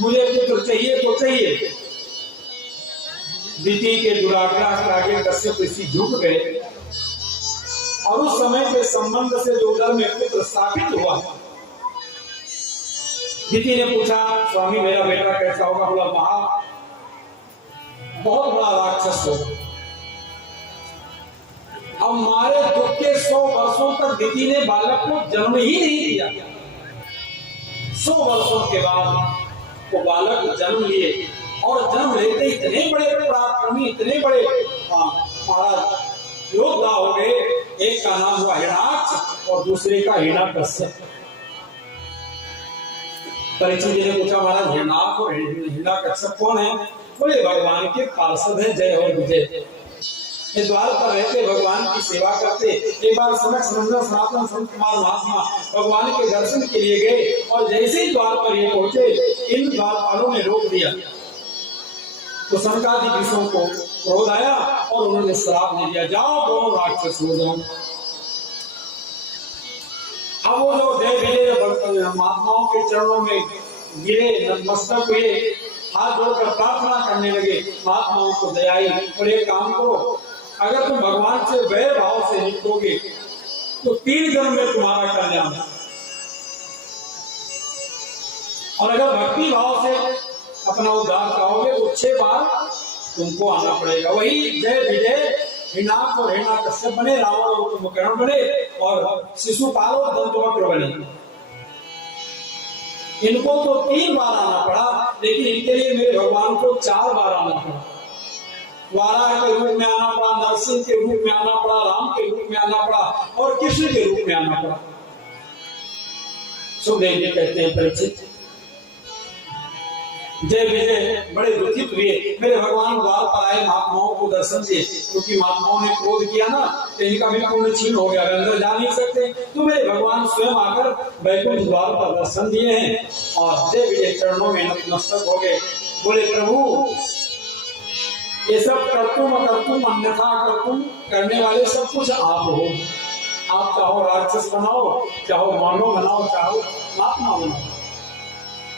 मुझे पुत्र चाहिए तो चाहिए। दिति के दुराग्रह के आगे कश्यप ऋषि झुक गए और उस समय के संबंध से जो उदर में पुत्र स्थापित हुआ। दिति ने पूछा, स्वामी मेरा बेटा कैसा होगा? बोला, बहुत बड़ा राक्षस हो। अब मारे दुख के 100 वर्षों तक दिति ने बालक को जन्म ही नहीं दिया। 100 वर्षों के बाद वो बालक जन्म लिए और जन्म लेते इतने बड़े पराक्रमी, इतने बड़े महाराज योद्धा हो गए। एक का नाम हुआ हिरण्याक्ष और दूसरे का हिरण्यकश्यप। परीक्षित जी ने पूछा, महाराज हिरण्याक्ष और हिरण्यकश्यप कौन है? बोले, भगवान के पार्षद है, जय और विजय। इस द्वार पर रहते भगवान की सेवा करते। एक बार समक्ष सनातन संत कुमार महात्मा भगवान के दर्शन के लिए गए और जैसे ही द्वार पर ये पहुंचे, इन द्वारपालों ने रोक दिया तो शंकादि ऋषियों को क्रोध आया और उन्होंने श्राप दे दिया, जाओ दोनों राक्षस हो जाओ। अब वो लोग जय विजय महात्माओं के चरणों में गिरे, नतमस्तक हुए, हाथ जोड़कर प्रार्थना करने लगे। महात्माओं को दया आई और एक काम करो, अगर तुम भगवान से वैर भाव से निपटोगे तो 3 जन्म में तुम्हारा कल्याण, और अगर भक्ति भाव से अपना उद्धार चाहोगे तो 6 बार तुमको आना पड़ेगा। वही जय विजय हिरण्याक्ष और हिरण्यकश्यप बने, रावण और कुंभकर्ण बने और शिशुपाल और दंतवक्र बने। इनको तो 3 बार आना पड़ा, लेकिन इनके लिए मेरे भगवान को 4 बार आना पड़ा। वाराह के रूप में आना पड़ा, नरसिंह के रूप में आना पड़ा, राम के रूप में आना पड़ा और कृष्ण के रूप में आना पड़ा। सुखदेव जी कहते हैं, परीक्षित जय विजय बड़े दुखित हुए। मेरे भगवान द्वार पर आए, महात्माओं को दर्शन दिए, क्योंकि महात्माओं ने क्रोध किया ना, तो इनका भी पुण्य क्षीण हो गया, अंदर जा नहीं सकते। तो मेरे भगवान स्वयं आकर वैकुंठ द्वार पर दर्शन दिए हैं और जय विजय चरणों में नतमस्तक हो गए। बोले, प्रभु ये सब कर्तुम अकर्तुम अन्यथा कर्तुम करने वाले सब कुछ आप हो। आप चाहो राक्षस बनाओ, चाहो मानव बनाओ, चाहो महात्मा बनाओ।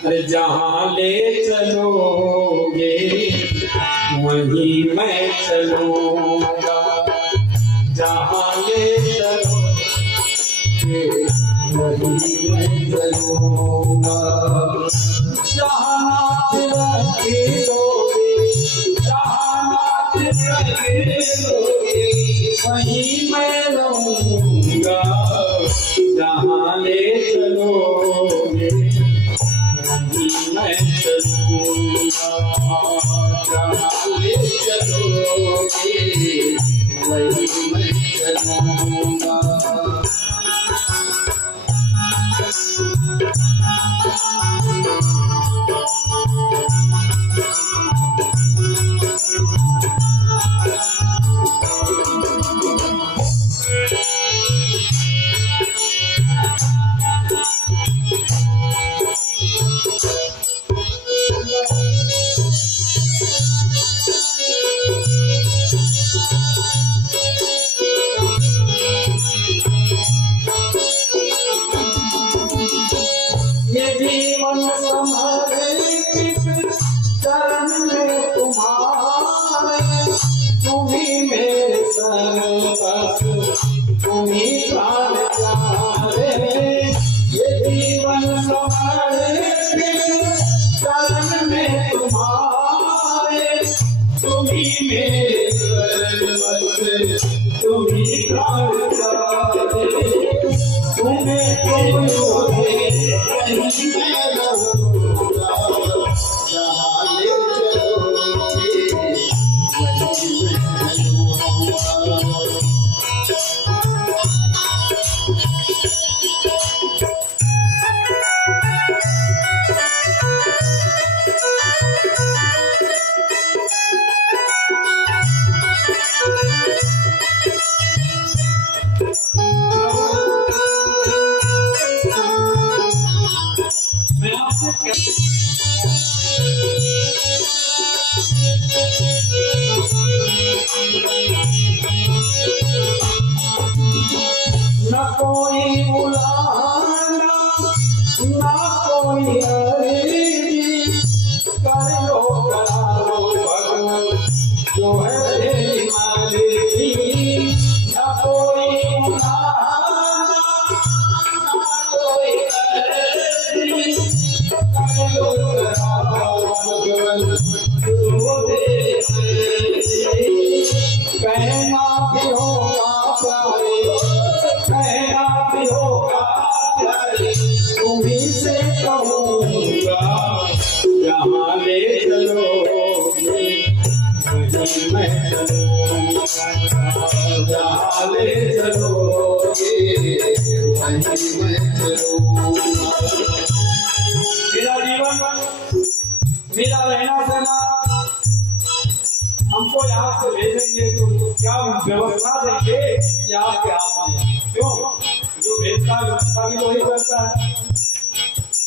अरे जहाँ ले चलोगे वहीं मैं चलूंगा, जहाँ ले चलोगे वहीं मैं चलूंगा। जहाँ नाथ रखोगे, जहाँ नाथ रखोगे वहीं मैं रहूंगा। जहाँ ले चलोगे मैं चलूंगा, जहाँ ले चलोगे वहीं मैं चलूंगा। मैं चलूंगा, जहाँ ले चलोगे वहीं मैं चलूंगा। मेरा जीवन, मेरा रहना सहना, हमको यहाँ से भेजेंगे तो क्या व्यवस्था देंगे या आपके हाथ में? क्यों? जो भेजता व्यवस्था भी वही करता है।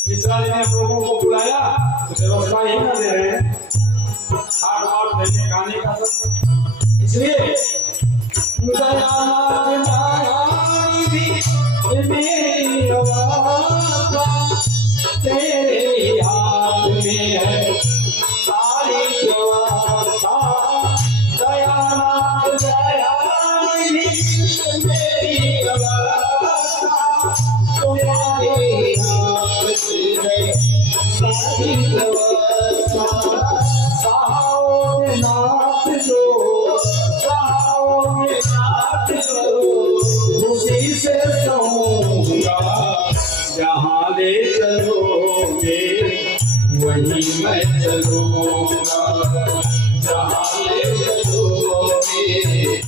मिश्रा जी ने लोगों को बुलाया तो व्यवस्था ही ना दे रहे हैं, खाट वाट देने खाने का सब। इसलिए मेरी अवस्था तेरे हाथ में है सारी व्यवस्था। दयानाथ दयानिधि मेरी अवस्था तुम्हारे हाथ में है सारी व्यवस्था। साओगे नाथ जो, साओगे नाथ जो, उसी से सहूंगा, जहाँ ले चलोगे वहीं मैं चलूंगा।